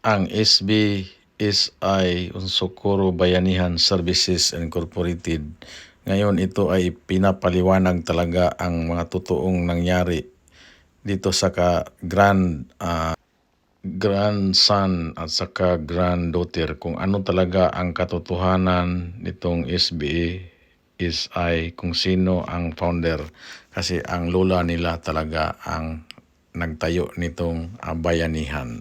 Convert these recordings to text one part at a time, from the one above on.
Ang SBSI, Socorro Bayanihan Services Incorporated, ngayon ito ay pinapaliwanag talaga ang mga totoong nangyari dito sa grandson at saka granddaughter, kung ano talaga ang katotohanan nitong SBSI, kung sino ang founder. Kasi ang lola nila talaga ang nagtayo nitong bayanihan.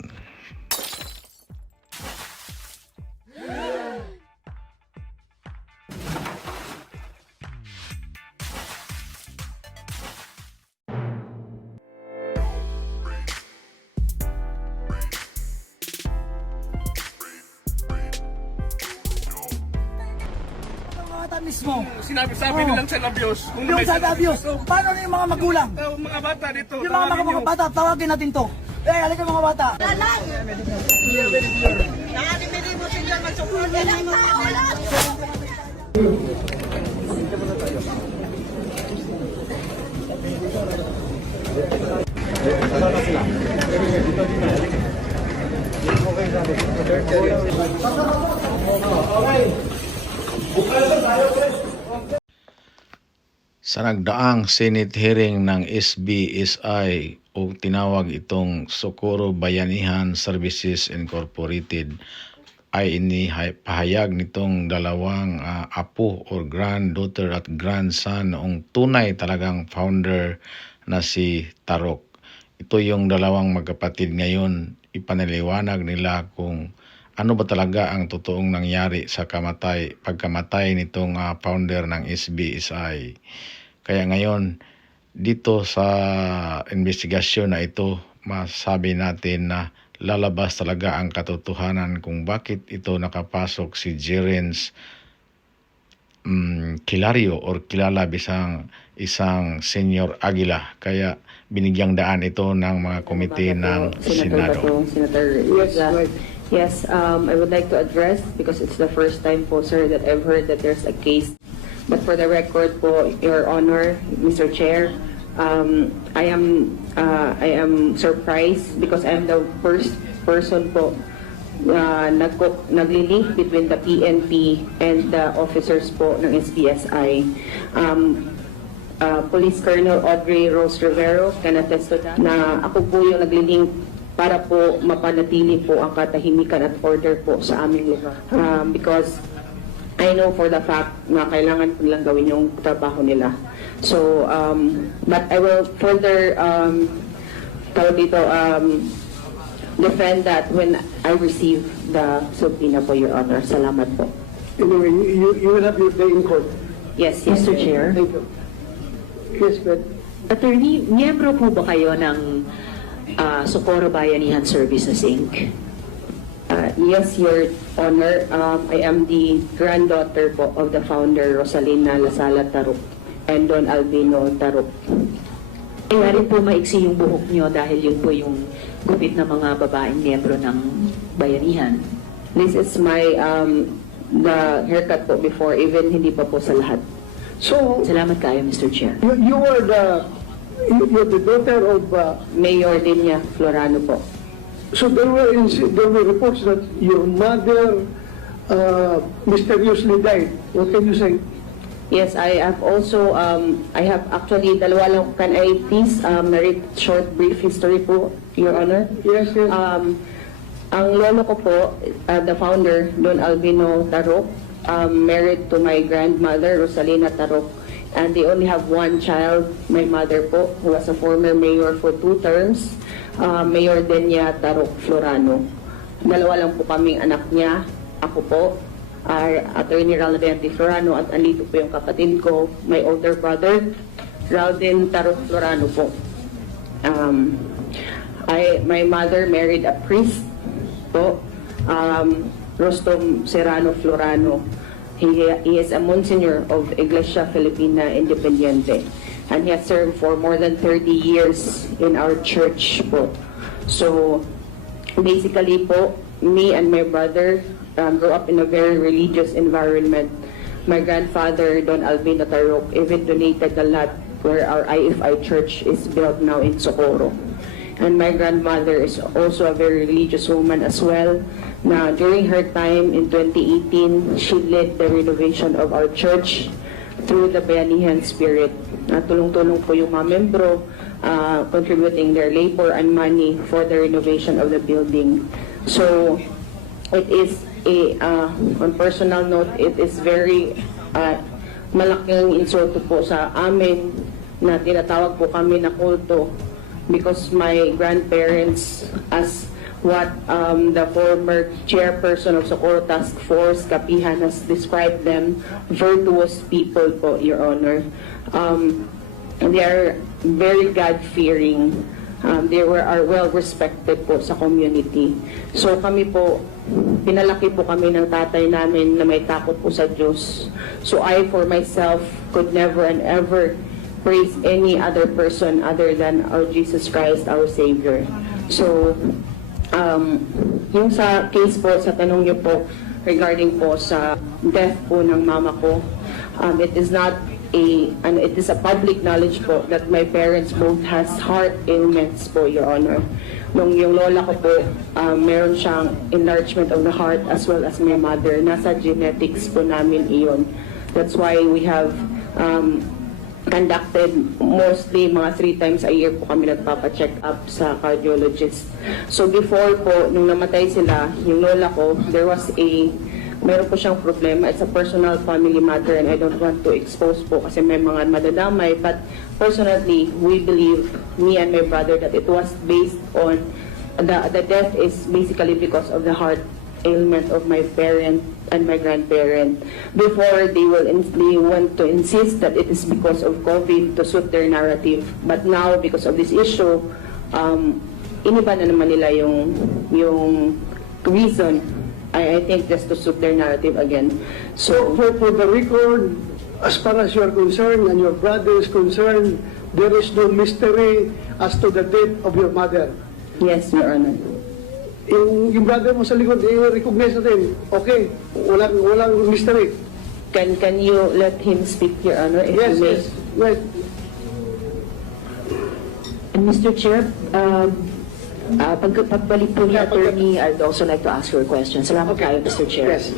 Mismo. Sinabi nilang child abuse. Yung child abuse. Paano na yung mga magulang? Mga bata dito. Yung mga bata, tawagin natin to. Halika mga bata. Sa nagdaang Senate hearing ng SBSI o tinawag itong Socorro Bayanihan Services Incorporated, ay inipahayag nitong dalawang apo or granddaughter at grandson noong tunay talagang founder na si Tarok. Ito yung dalawang magkapatid ngayon, ipanaliwanag nila kung ano ba talaga ang totoong nangyari sa pagkamatay nitong founder ng SBSI. Kaya ngayon, dito sa investigasyon na ito, masabi natin na lalabas talaga ang katotohanan kung bakit ito nakapasok si Jerens Kilario or kilala bisang isang Senior Aguila. Kaya binigyang daan ito ng mga komite ng Senado. Senator Yes, I would like to address, because it's the first time po, sir, that I've heard that there's a case. But for the record po, Your Honor, Mr. Chair, I am surprised because I'm the first person po naglilink between the PNP and the officers po ng SBSI. Police Colonel Audrey Rose Rivero can attest to that, na ako po yung naglilink para po mapanatili po ang katahimikan at order po sa aming lugar. Because I know for the fact na kailangan po nilang gawin yung trabaho nila. So, but I will further defend that when I receive the subpoena po, Your Honor. Salamat po. Anyway, you will have your day in court. Yes, Mr. Chair. Thank you. Yes, but Attorney, miyembro po ba kayo ng Socorro Bayanihan Services, Inc.? Yes, Your Honor. I am the granddaughter po of the founder, Rosalina Lasala Taruk and Don Albino Taruk. Kaya rin po maiksi yung buhok nyo dahil yun po yung gupit na mga babaeng miyembro ng bayanihan. This is my the haircut po before, even hindi pa po sa lahat. so Salamat kayo, Mr. Chair. you were you're the daughter of Mayor Dinya Florano po. so there were reports that your mother mysteriously died. What can you say? Yes, I have also, I have actually, dalawa lang, can I please narrate short brief history po, Your Honor? Yes, yes. Ang lolo ko po, the founder, Don Albino Tarok, married to my grandmother, Rosalina Tarok, and they only have one child, my mother po, who was a former mayor for 2 terms, Mayor Denia Tarok Florano. Dalawa lang po kaming anak niya, ako po, Attorney Ralden Florano, at andito po yung kapatid ko, my older brother, Ralden Tarok Florano po. My mother married a priest po, Rostom Serrano Florano. He is a Monsignor of Iglesia Filipina Independiente, and he has served for more than 30 years in our church po. So, basically po, me and my brother grew up in a very religious environment. My grandfather, Don Albino Tarok, even donated the lot where our IFI church is built now in Socorro. And my grandmother is also a very religious woman as well. Na during her time in 2018, she led the renovation of our church through the Bayanihan Spirit. Tulong-tulong po yung mga membro, contributing their labor and money for the renovation of the building. So, it is on personal note, it is very malaking insulto po sa amin na tinatawag po kami na kulto because my grandparents, as what the former chairperson of Socorro Task Force, Kapihan, has described them, virtuous people po, Your Honor. They are very God-fearing. They are well-respected po sa community. So kami po, pinalaki po kami ng tatay namin na may takot po sa Diyos. So I, for myself, could never and ever praise any other person other than our Jesus Christ, our Savior. So, yung sa case po, sa tanong niyo po, regarding po sa death po ng mama ko, it is a public knowledge po that my parents both has heart ailments po, Your Honor. Nung yung lola ko po, meron siyang enlargement of the heart as well as my mother. Nasa genetics po namin iyon. That's why we have conducted mostly mga 3 times a year po kami nagpapa-check up sa cardiologist. So before po, nung namatay sila, yung lola ko, meron po siyang problema. It's a personal family matter and I don't want to expose po kasi may mga madadamay. But personally, we believe, me and my brother, that it was based on, the death is basically because of the heart ailment of my parent and my grandparent. Before, they want to insist that it is because of COVID to suit their narrative. But now, because of this issue, iniba na naman nila yung reason. I think just to suit their narrative again. So, for the record, as far as you are concerned and your brother is concerned, there is no mystery as to the death of your mother. Yes, Your Honor. Yung brother mo sa likod, i-recognize natin. Okay, walang mystery. Can you let him speak, Your Honor, if Yes, you may? yes. Right. And Mr. Chair, pagbalik po ni Attorney, I'd also like to ask you a question. Salamat Okay. kayo, Mr. Chair. Yes.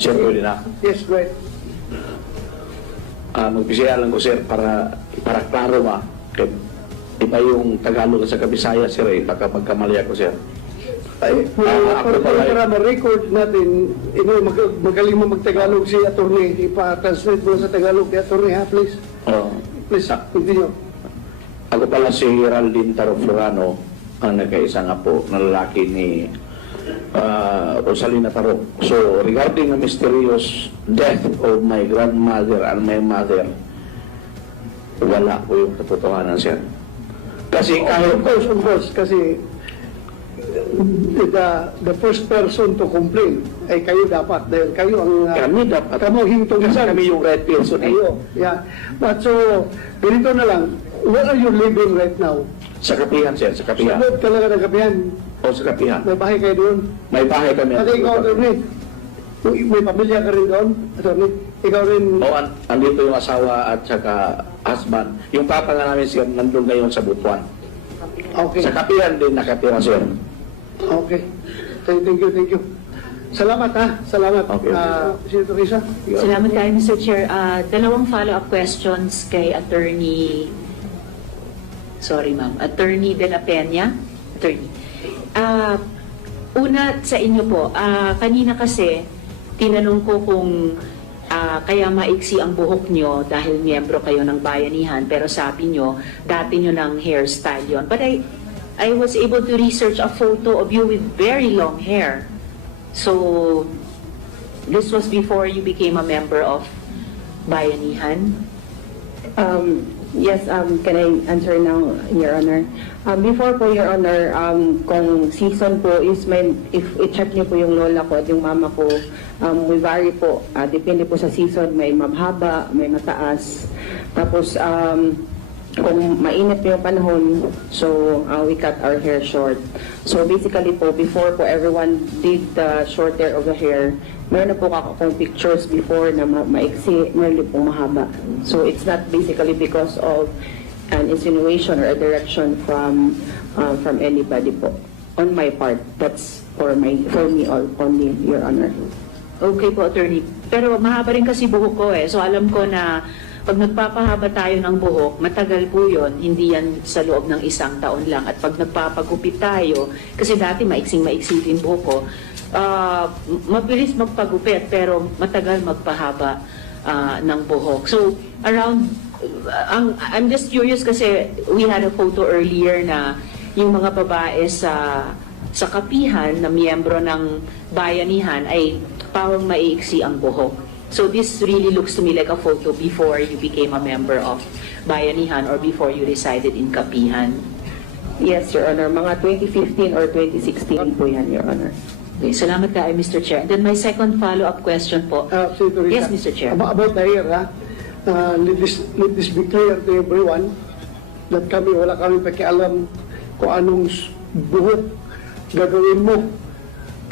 Sir, pwede na. Yes, right. Magpisiya lang ko, sir, para klaro ma. Iba yung Tagalog sa Kabisaya, sir, baka magkamali ako, sir. Ay, para ma-record natin, magaling mo mag-Tagalog si attorney. Ipa-translate mo sa Tagalog kay attorney, ha, please. Please, continue. Ako pala si Geraldine Taro Florano, ang nagkaisa nga po na lalaki ni Rosalina Tarok. So, regarding the mysterious death of my grandmother and my mother, wala po yung katotohanan, sir. Kasi kahit... Of course, kasi the first person to complain ay kayo dapat dahil kayo ang kami dapat. kamo hintong Kasi kami yung right person, eh. Kayo, yeah. But so, ganito na lang, where are you living right now? Sa Kapihan, sir, sa Kapihan. Sa loob talaga ng Kapihan. O sa Kapihan. May bahay kayo doon. May bahay kami. Pati ikaw, attorney. May pamilya ka rin doon, attorney. Ikaw rin. O, andito yung asawa at saka husband. Yung papa nga namin, sir, nandun ngayon sa Butuan. Okay. Sa Kapihan din nakatira, sir. Okay. Thank you. Salamat, ha. Salamat. Okay. Senator Risa. Salamat kayo, Mr. Chair. Dalawang follow-up questions kay Attorney De La Peña. Attorney. Una sa inyo po, kanina kasi tinanong ko kung kaya maiksi ang buhok nyo dahil miyembro kayo ng bayanihan, pero sabi nyo, dati nyo ng hairstyle yon. But I was able to research a photo of you with very long hair. So, this was before you became a member of bayanihan? Yes, can I answer now, Your Honor? Before po, Your Honor, kung season po is if i-check niyo po yung lola ko at yung mama ko, we vary po. Depende po sa season, may mabhaba, may mataas. Tapos, kung mainit yung panahon, so we cut our hair short. So basically po, before po everyone did the short hair of the hair, meron na po akong pictures before na maiksi, meron din po mahaba. So it's not basically because of an insinuation or a direction from anybody po. On my part, that's for me only, Your Honor. Okay po, attorney. Pero mahaba rin kasi buhok ko eh. So alam ko na pag nagpapahaba tayo ng buhok, matagal po yun. Hindi yan sa loob ng 1 taon lang. At pag nagpapagupit tayo, kasi dati maiksing-maiksi din buhok ko, mabilis magpagupit pero matagal magpahaba ng buhok. So around, I'm just curious kasi we had a photo earlier na yung mga babae sa kapihan na miyembro ng bayanihan ay parang maiksi ang buhok. So this really looks to me like a photo before you became a member of bayanihan or before you resided in kapihan. Yes, Your Honor. Mga 2015 or 2016 po yan, Your Honor. Okay, salamat ka, Mr. Chair. And then my second follow-up question po. Senator Rita, Yes, Mr. Chair. About the hair, let this be clear to everyone that wala kami pakialam kung anong buhok gagawin mo.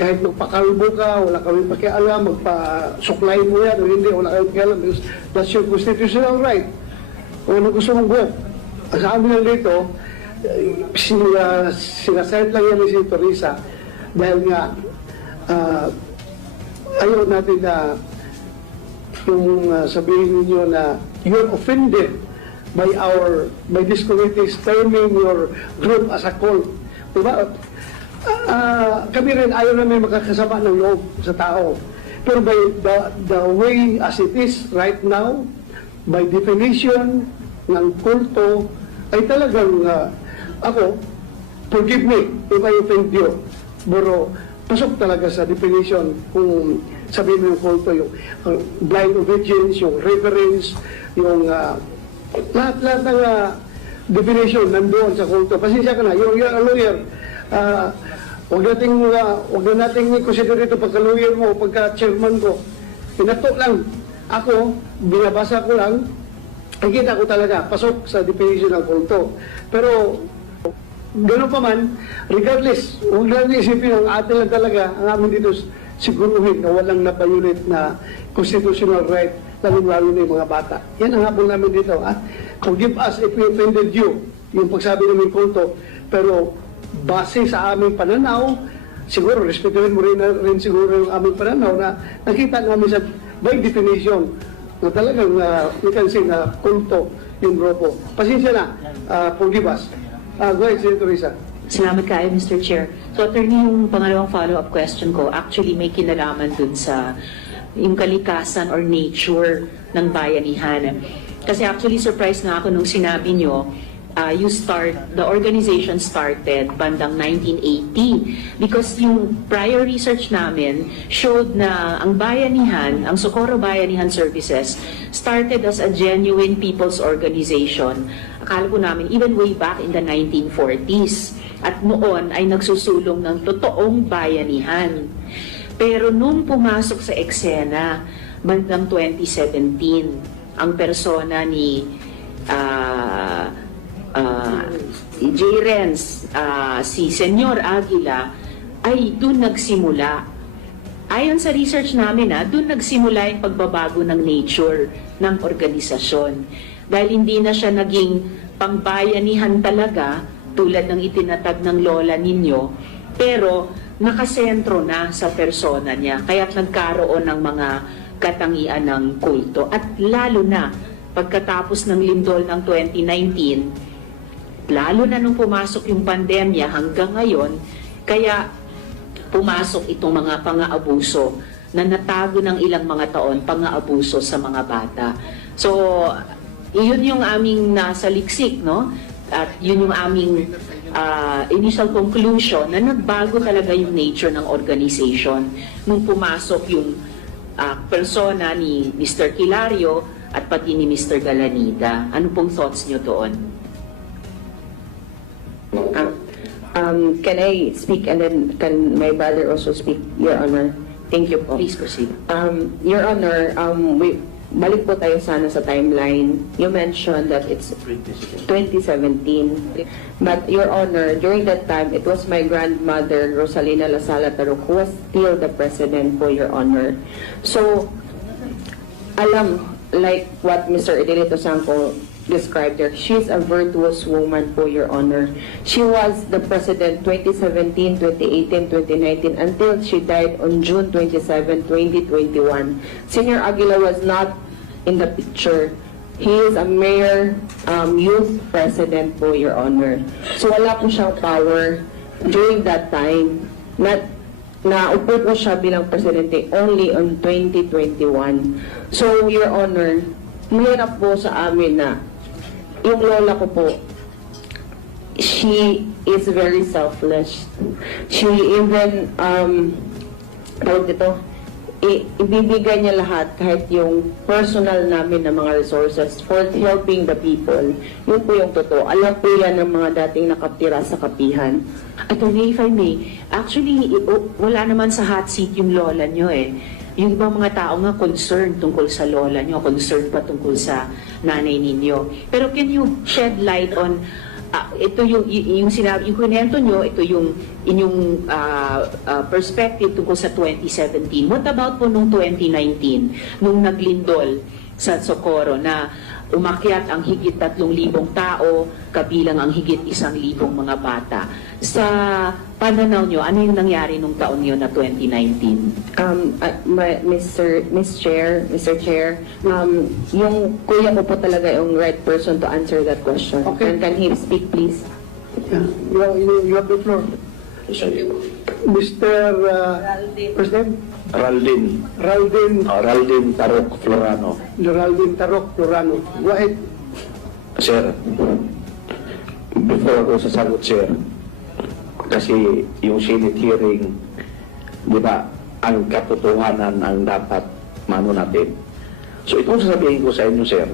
Kahit magpakalbo ka, wala kami pakialam, magpasuklay mo yan o hindi, wala kami pakialam because that's your constitutional right. Kung ano gusto mong buhok. Sa amin lang dito, sinasayad lang yan ni si Teresa dahil nga ayaw natin na yung sabihin ninyo na you're offended by this committee's terming your group as a cult. Diba? Kami rin ayaw namin makakasama ng loob sa tao. Pero by the way as it is right now, by definition ng kulto, ay talagang ako, forgive me if I offend you. Pero pasok talaga sa definition kung sabihin mo yung kulto, yung blind obedience, yung reverence, yung lahat ng definition nandoon sa kulto. Pasensya ka na, you're a lawyer. Huwag na nating i-consider ito pagka-lawyer mo, pagka-chairman ko. Pinato lang. Ako, binabasa ko lang, nakikita ko talaga, pasok sa definition ng kulto. Pero, gano'n pa man, regardless, huwag na isipin ang atin lang talaga, ang amin dito siguruhin na walang napayulit na constitutional right, lalong-lalo na yung mga bata. Yan ang habol namin dito. Forgive us if we offended you, yung pagsabi namin kulto, pero base sa aming pananaw, siguro, respetuhin mo rin siguro yung aming pananaw na nakita namin sa, by definition, na talagang we can say na kulto yung grupo. Pasensya na, forgive us. Go ahead, Senator Risa. Salamat kayo, Mr. Chair. So, attorney, yung pangalawang follow-up question ko, actually may kinalaman dun sa yung kalikasan or nature ng bayanihan. Kasi actually, surprised na ako nung sinabi nyo, the organization started bandang 1980 because yung prior research namin showed na ang bayanihan, ang Socorro Bayanihan Services started as a genuine people's organization. Akala ko namin even way back in the 1940s at noon ay nagsusulong ng totoong bayanihan. Pero nung pumasok sa eksena bandang 2017 ang persona ni J. Renz, si Senyor Aguila, ay doon nagsimula. Ayon sa research namin, doon nagsimula yung pagbabago ng nature ng organisasyon. Dahil hindi na siya naging pangbayanihan talaga, tulad ng itinatag ng lola ninyo, pero nakasentro na sa persona niya. Kaya't nagkaroon ng mga katangian ng kulto. At lalo na, pagkatapos ng lindol ng 2019, lalo na nung pumasok yung pandemya hanggang ngayon, kaya pumasok itong mga pang-aabuso na natago ng ilang mga taon, pang-aabuso sa mga bata. So, yun yung aming nasa liksik, no? At yun yung aming initial conclusion na nagbago talaga yung nature ng organization nung pumasok yung persona ni Mr. Kilario at pati ni Mr. Galanida. Ano pong thoughts nyo doon? Can I speak and then can my brother also speak, Your Honor? Thank you po. Please proceed. Your Honor, balik po tayo sana sa timeline. You mentioned that it's 2017. But Your Honor, during that time, it was my grandmother, Rosalina Lasala Taruk, who was still the president po, Your Honor. So, alam, like what Mr. Edelito Sangco described her, she's a virtuous woman po, Your Honor. She was the president 2017, 2018, 2019 until she died on June 27, 2021. Senior Aguila was not in the picture. He is a mayor, youth president po, Your Honor. So wala po siyang power during that time. Naupo po siya bilang presidente only on 2021. So, Your Honor, mahirap po sa amin na yung lola ko po, she is very selfless. She even, tawag dito, ibibigay niya lahat kahit yung personal namin na mga resources for helping the people. Yun po yung totoo. Alam po yan ng mga dating nakatira sa kapihan. Attorney, if I may, actually, wala naman sa hot seat yung lola nyo eh. Yung ibang mga tao nga concerned tungkol sa lola nyo, concerned pa tungkol sa nanay ninyo. Pero can you shed light on, ito yung sinabi, yung kwento nyo, ito yung inyong perspective tungkol sa 2017. What about po nung 2019, nung naglindol sa Socorro na umakyat ang higit 3,000 tao, kabilang ang higit 1,000 mga bata. Sa pananaw nyo, ano yung nangyari nung taon yun na 2019? Mr. Chair, yung kuya ko po talaga yung right person to answer that question. Okay. Can he speak, please? Yeah, you have the floor. Mr. President, Raldin Tarok Florano. Geraldine Tarok Florano. Go ahead. Sir, before ako sasagot, sir, kasi yung Senate hearing, di ba, ang katotohanan ang dapat mano natin. So itong sasabihin ko sa inyo, sir,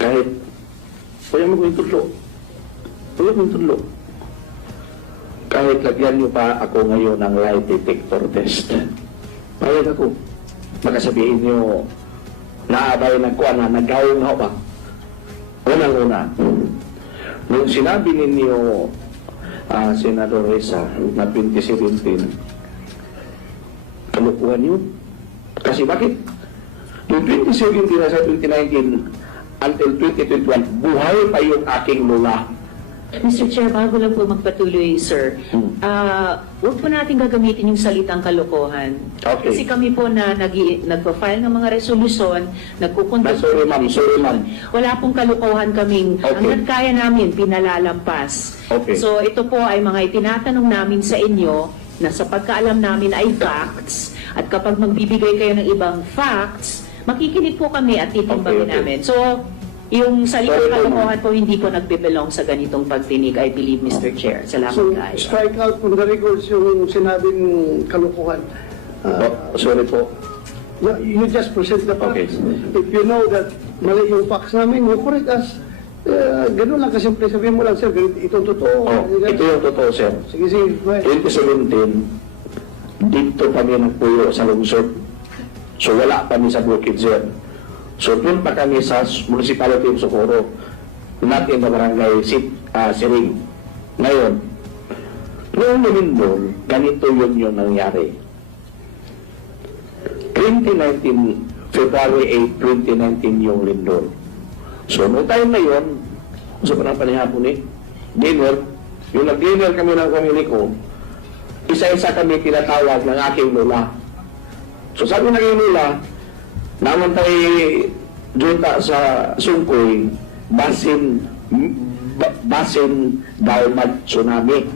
kahit pwede mo kong tudlo, kahit lagyan nyo pa ako ngayon ng lie detector test, payag ako. Makasabihin nyo, naabay nagkuhan na, nagawin ako ba? Unang-una, nung sinabi ninyo, Senador Reza, na 2017, kalukuhan yun. Kasi bakit? Yung 2017 na sa 2019 until 2021, buhay pa yung aking lola. Mr. Chair, bago lang po magpatuloy, sir, huwag po natin gagamitin yung salitang kalokohan. Okay. Kasi kami po na nagpa-file ng mga resolusyon, nagkukonduct. Sorry, ma'am. Wala pong kalokohan kaming, Okay. hanggat kaya namin, pinalalampas. Okay. So ito po ay mga itinatanong namin sa inyo na sa pagkaalam namin ay facts, at kapag magbibigay kayo ng ibang facts, makikinig po kami at titimbangin Okay. namin. So, yung salitang Sorry, kalokohan po hindi po nagbibelong sa ganitong pagdinig, I believe, Mr. Chair. Salamat So, kayo. strike out from the records yung sinabing kalukuhan. Sorry po. You just present the Okay. facts. If you know that mali yung facts namin, you correct us. Ganun lang kasimple. Sabihin mo lang, sir, ito totoo. Ito yung totoo, sir. Sige, sige. Go ahead. 2017, dito kami nagpuyo sa lungsod. So wala kami sa Bukid, sir. So doon pa kami sa municipality of Socorro, not in the barangay Siring. Ngayon, noong lumindol, ganito yun nangyari. 2019, February 8, 2019 yung lindol. So noong time na yun, sa parang panihapon dinner, yung nag-dinner kami ng family ko, isa-isa kami tinatawag ng aking lola. So sabi ng aking lola, naman tayo junta sa Sungkoy, basin daw mag-tsunami.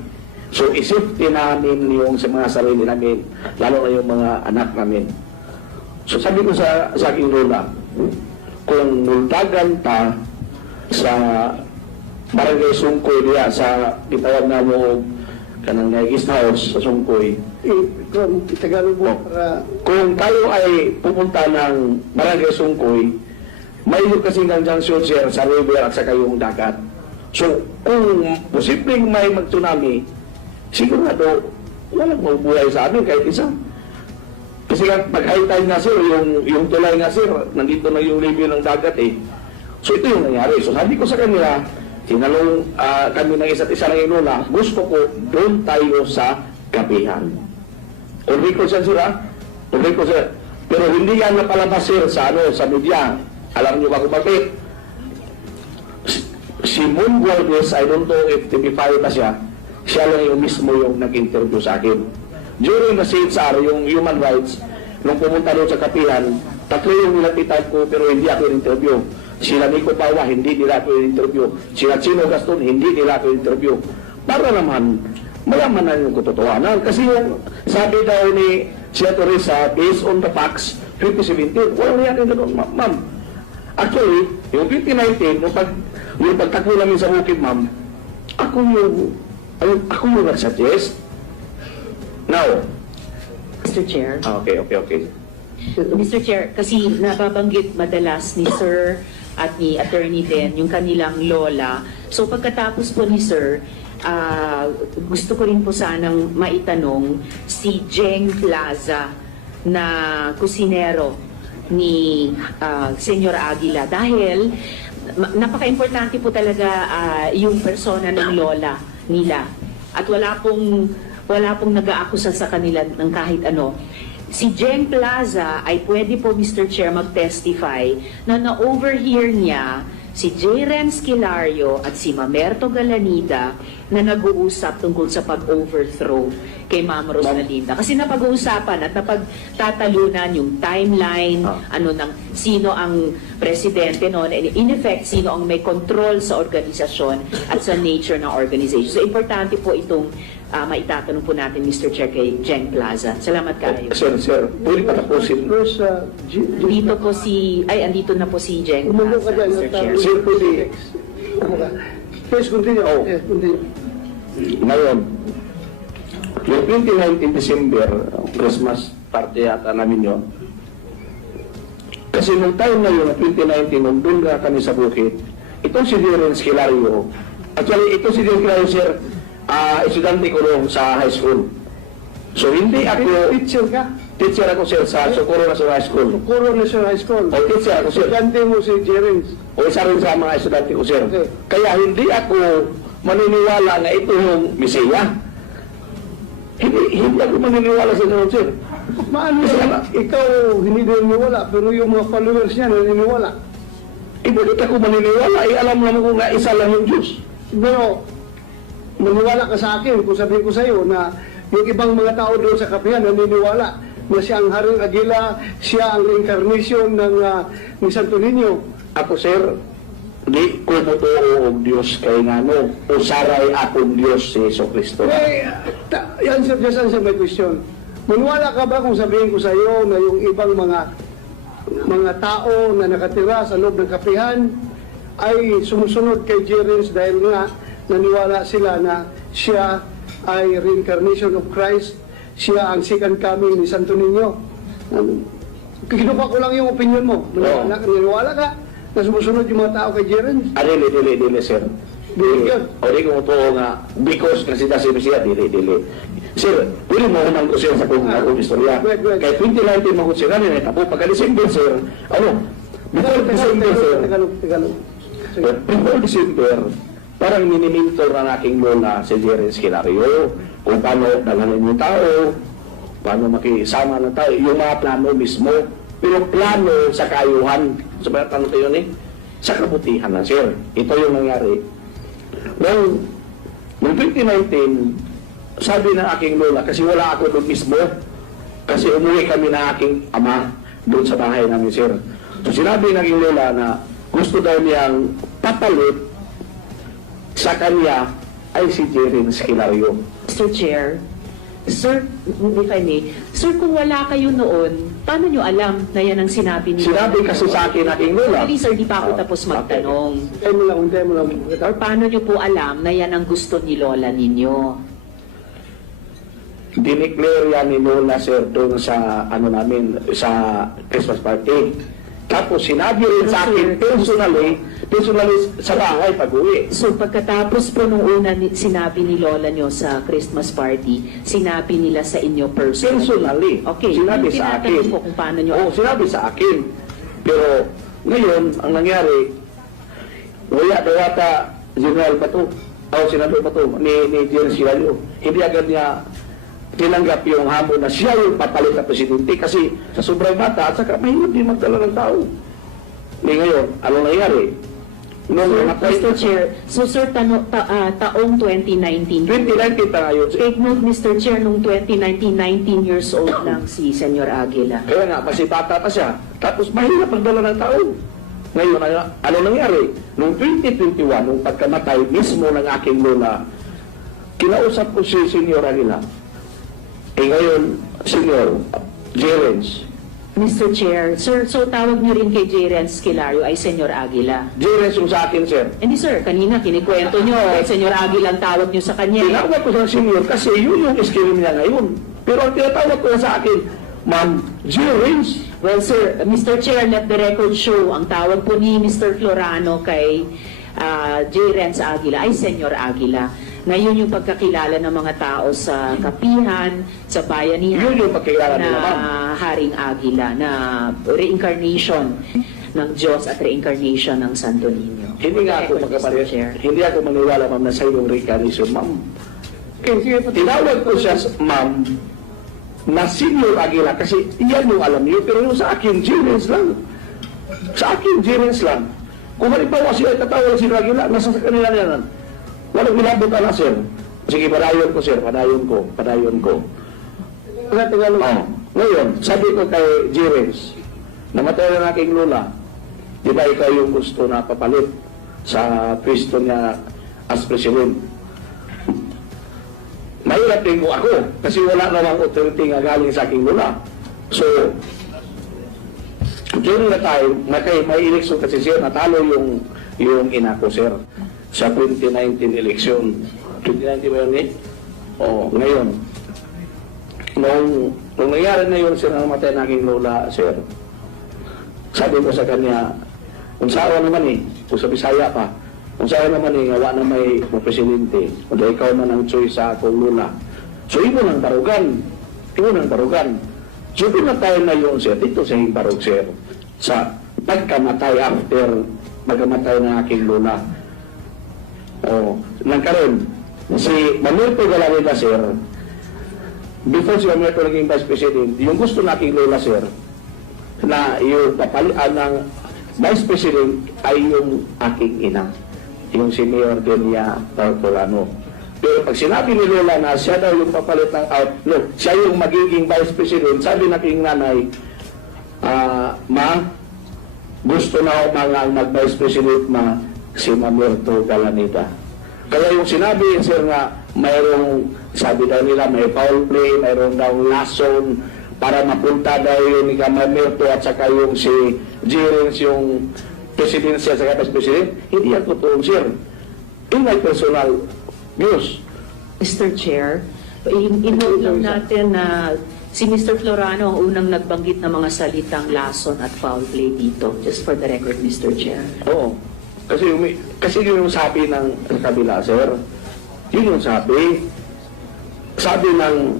So isipin namin yung sa mga sarili namin, lalo na yung mga anak namin. So sabi ko sa aking lola, kung multagan pa sa barangay Sungkoy diya sa itawag na mo kanang guest house sa Sungkoy, Kung Tagalog mo para... kung tayo ay pupunta ng barangay Sungkoy, may kasi ng junction, sir, sa river at sa kayong dagat. So, kung posibleng may mag-tsunami, sigurado, walang mabubuhay sa amin kahit isa. Kasi pag high tide nga sir, yung tulay nga sir, nandito na yung level ng dagat eh. So ito yung nangyari. So sabi ko sa kanila, tinanong kami ng isa't isa ng lola, gusto ko doon tayo sa kapihan. On record siya sir ha? On record siya. Pero hindi yan napalabas sir sa media. Alam niyo ba kung bakit? Si Moon Gualvez, I don't know if TV5 na siya lang yung mismo yung nag-interview sa akin. During the CHR, yung human rights, nung pumunta doon sa kapihan, 3 yung nilapitan ko pero hindi ako interview. Sila Nico Pawa, hindi nila ako interview. Sila Chino Gaston, hindi nila ako interview. Para naman, malaman na yung katotohanan. Kasi yung sabi daw ni Senator Risa, based on the facts, 2017, walang nangyari na doon, ma'am. Actually, yung 2019, yung pagtakbo namin sa bukid, ma'am, ako yung nag-suggest. Now, Mr. Chair. okay. Mr. Chair, kasi nababanggit madalas ni Sir at ni Attorney Den yung kanilang lola. So pagkatapos po ni Sir, gusto ko rin po sanang maitanong si Jeng Plaza na kusinero ni Senyor Aguila dahil napaka-importante po talaga yung persona ng lola nila at wala pong nag-aakusa sa kanila ng kahit ano. Si Jeng Plaza ay pwede po, Mr. Chair, mag-testify na na-overhear niya si J. Renz Kilario at si Mamerto Galanida na nag-uusap tungkol sa pag-overthrow kay Ma'am Rosalinda. Kasi napag-uusapan at napagtatalunan yung timeline, sino ang presidente noon, and in effect, sino ang may control sa organisasyon at sa nature ng organization. So, importante po itong maitatanong po natin, Mr. Chair, kay Jeng Plaza. Salamat kayo. Sir, pwede patapusin. First, Dito po andito na po si Jeng umulo ka Plaza, dyan. Mr. Chair. Sir, pwede. Please continue. Oh. Yes, continue. Ngayon, yung 2019 December, Christmas party yata namin yun. Kasi nung time na yun, 2019, nung doon ka kami sa bukid, itong si Renz Kilario, actually, ito si Renz Kilario, sir, estudyante ko noon sa high school. So, hindi ako... Teacher ka? Teacher ako, sir, sa Socorro National High School. Socorro National High School. O, teacher ako, sir. Estudyante mo si Jerens. O, isa rin sa mga estudyante ko, sir. Okay. Kaya hindi ako maniniwala na ito yung Mesiya. Hindi ako maniniwala sa ganun, sir. Maano yan? Ikaw hindi naniniwala, pero yung mga followers niya naniniwala. Bakit ako maniniwala? Alam naman ko na isa lang yung Diyos. Pero, maniwala ka sa akin kung sabihin ko sa iyo na yung ibang mga tao doon sa kapihan naniniwala na siya ang Haring Aguila, siya ang reincarnation ng Santo Niño. Ako, sir, di ko totoo og Diyos kay ngano. Usaray akong Diyos si Jesucristo. Just answer my question. Maniwala ka ba kung sabihin ko sa iyo na yung ibang mga tao na nakatira sa loob ng kapihan ay sumusunod kay Jerens dahil nga naniwala sila na siya ay reincarnation of Christ, siya ang second coming ni Santo Niño. Kinuha ko lang yung opinion mo. Naniwala ka na sumusunod yung mga tao kay Jerens? Dili, sir. Very good. O di ko totoo nga, because kasi si Mesiya, dili. Sir, pwede mo naman ko siya sa akong istorya. Good. Kaya 2019 mo ko siya namin, tapo pagka December, sir, before December, sir, Tagalog. before December, parang minimintor na aking lola si Jerens Kilario kung paano dalanan yung tao, paano makisama ng tao, yung mga plano mismo. Pero plano sa kayuhan, sa mga tanong tayo sa kabutihan na, sir. Ito yung nangyari. Noong 2019, sabi ng aking lola, kasi wala ako doon mismo, kasi umuwi kami ng aking ama doon sa bahay namin, sir. So sinabi ng aking lola na gusto daw niyang papalit sa kanya ay si Jerens Kilario. Mr. Chair, Sir, if I may, Sir, kung wala kayo noon, paano nyo alam na yan ang sinabi niyo? Sinabi kasi sa akin aking lola. Actually, Sir, di pa ako tapos magtanong. Hintay mo lang. Or paano nyo po alam na yan ang gusto ni Lola ninyo? Dineclare yan ni Lola, sir, doon sa namin, sa Christmas party. Tapos sinabi rin sa akin personally sa bahay pag-uwi. So pagkatapos po nung una sinabi ni Lola nyo sa Christmas party, sinabi nila sa inyo personally? Okay, Sinabi yung sa akin. tinatanong ko kung paano nyo... Oo, sinabi sa akin. Pero ngayon, ang nangyari, wala daw ata General Bato, o Senador Bato, ni Jerry Silalio. Hindi agad niya tinanggap yung hamon na siya yung papalit na presidente kasi sa sobrang bata at saka mahirap din magdala ng tao. Ngayon, ano nangyari? Nung Mr. Chair, so sir, taong 2019. 2019 pa ngayon. Take note, Mr. Chair, nung 2019, 19 years old lang si Senyor Aguila. Kaya nga, kasi bata pa siya. Tapos mahirap magdala ng tao. Ngayon, ano nangyari? Noong 2021, nung pagkamatay mismo ng aking lola, kinausap ko si Senyor Aguila. Ngayon, Senyor Jerens. Mr. Chair, sir, so tawag niyo rin kay Jerens Kilario ay Senyor Aguila. Jerens yung sa akin, sir. Hindi sir, kanina kinikwento niyo, Senyor Aguila ang tawag niyo sa kanya. Tinawag ko sa Senyor kasi yun yung skill niya ngayon. Pero ang tinatawag ko sa akin, Ma'am Jerens. Well, sir, Mr. Chair, let the record show, ang tawag po ni Mr. Florano kay Jerens Aguila ay Senyor Aguila. Ngayon yung pagkakilala ng mga tao sa kapihan, sa bayanihan, Yun yung pagkakilala na nila, ma'am. Haring Aguila, na reincarnation ng Diyos at reincarnation ng Santo Niño. Hindi nga ako Record, Mr. magkapalit. Chair. Hindi ako maniwala, ma'am, na sa iyong reincarnation, ma'am. Tinawag ko siya, ma'am, na Senyor Aguila kasi iyan yung alam niyo, pero yung sa akin, Jerens lang. Sa akin, Jerens lang. Kung halimbawa siya tatawag si Aguila, nasa sa kanila yan. Walang binabot na, sir. Sige, padayon ko, sir. Padayon ko. Oh. Ngayon, sabi ko kay Jerens, namatay na aking lola, di ba ikaw yung gusto na papalit sa pwesto niya as president? Mahirap din ko ako kasi wala namang authority nga galing sa aking lola. So, during the time, may election kasi siya, natalo yung ina ko, sir, sa 2019 election. 2019 ba yun eh? Oo, ngayon. Nung nangyari na yun, sir, ang matay na aking lola, sir, sabi ko sa kanya, kung saan naman eh, kung sa Bisaya pa, kung saan naman eh, ngawa na may presidente, kung ikaw man ang choice sa akong lola. So, imo ng barugan. So, pinatay na yun, sir, dito sa Himbarog, sir, sa pagkamatay after pagkamatay ng aking lola. Nagkaroon, si Manuelto Galarida, sir, before si Manuelto naging vice president, yung gusto na aking lola, sir, na yung papalian ng vice president ay yung aking ina, yung si Mayor Delia Tortolano. Pero pag sinabi ni lola na siya daw yung papalit ng siya yung magiging vice president, sabi na aking nanay, ma, gusto na ako mga mag-vice president ma si Manuelto Galanida. Kaya yung sinabi, sir, nga mayroong, sabi daw nila, may foul play, mayroong daw lason para mapunta daw yung ni Manuelto at saka yung si Jerens, yung presidency at saka vice president. Hindi yan totoo, sir. In my personal views. Mr. Chair, in-note lang natin na si Mr. Florano ang unang nagbanggit ng mga salitang lason at foul play dito. Just for the record, Mr. Chair. Oo. Kasi yun yung sabi ng kabila, sir. Yun yung sabi. Sabi ng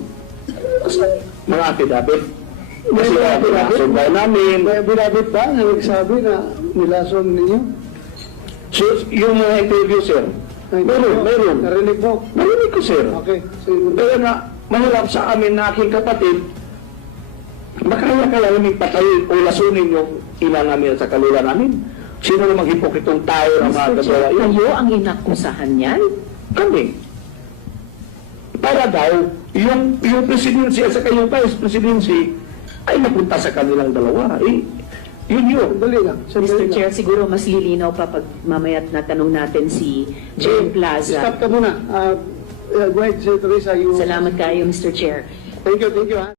mga affidavit. Kasi nilason daw namin. May binabit ba na nagsabi na nilason ninyo? So, yung mga interview, sir. Meron. Narinig mo? Narinig ko, sir. Okay. So, Kaya nga, mahirap sa amin na aking kapatid, makaya namin patayin o lasunin yung ina namin at sa kalula namin. Sino namang hipokritong tao na mga Mr. Chair, kagawa yun? kayo ang inakusahan yan? Kami. Para daw, yung presidency at saka yung vice presidency ay mapunta sa kanilang dalawa. Yun. Sandali lang. Mr. Chair, siguro mas lilinaw pa pag mamaya't natanong natin si Jane Plaza. Stop ka muna. Go ahead, Senator Risa. Salamat kayo, Mr. Chair. Thank you.